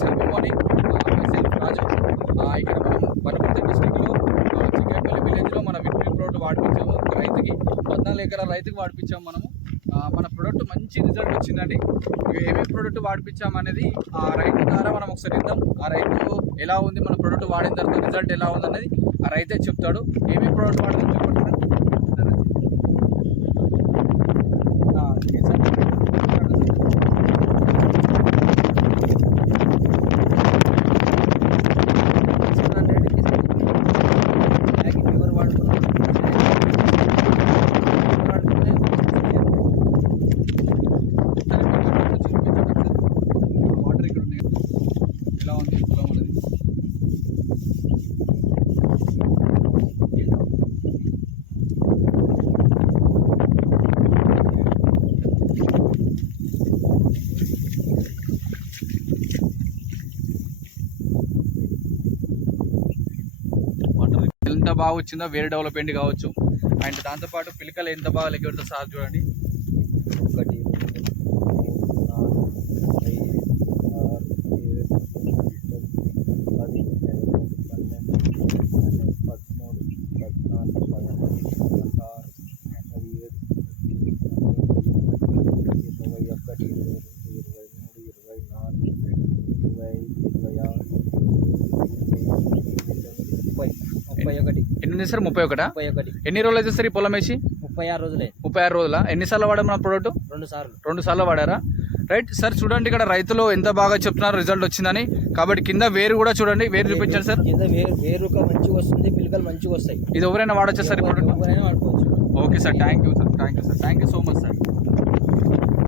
Sir good morning. Myself రాజు. ఇక్కడ మనం వనపర్తి డిస్ట్రిక్ట్లో చికేపల్లి విలేజ్లో మన విట్రీ ప్రోడక్ట్ వాడిపించాము. ఒక రైతుకి 14 ఎకరాల రైతుకి వాడిపించాము మనము. మన ప్రోడక్ట్ మంచి రిజల్ట్ వచ్చిందండి. ఏమేమి ప్రోడక్ట్ వాడిపించాము అనేది ఆ రైతు ద్వారా మనం ఒకసారి ఇద్దాం. ఆ రైతు ఎలా ఉంది, మన ప్రోడక్ట్ వాడిన తర్వాత రిజల్ట్ ఎలా ఉంది అనేది ఆ రైతే చెప్తాడు. ఏమేమి ప్రోడక్ట్ వాడిందో చెప్పండి సార్. వాటర్ ఇక్కడ ఉన్నాయి. ఎలా ఉంది పొలం అనేది? వాటర్ ఎంత బాగా వచ్చిందో వేరే డెవలప్మెంట్ కావచ్చు. అండ్ దాంతోపాటు పిలకలు ఎంత బాగా లెక్క సార్ చూడండి. 1 2 ఎన్ని ఉంది సార్? 31. 31 ఎన్ని రోజులు అయితే సార్ ఈ పొలం వేసి? 36 రోజులే. 36 రోజుల. ఎన్నిసార్లు వాడాము మన ప్రోడక్ట్? 2 సార్లు. 2 సార్లు వాడారా? Right sir. చూడండి ఇక్కడ రైతులు ఎంత బాగా చెప్తున్నారు రిజల్ట్ వచ్చిందని. కాబట్టి కింద వేరు కూడా చూడండి, వేరు చూపించండి సార్. కింద వేరు మంచిగా వస్తుంది, పిలకలు మంచిగా వస్తాయి. ఇది ఎవరైనా వాడచ్చా సార్ ఈ ప్రోడక్ట్? ఎవరైనా వాడుకోవచ్చు. Okay sir, thank you sir, thank you so much sir.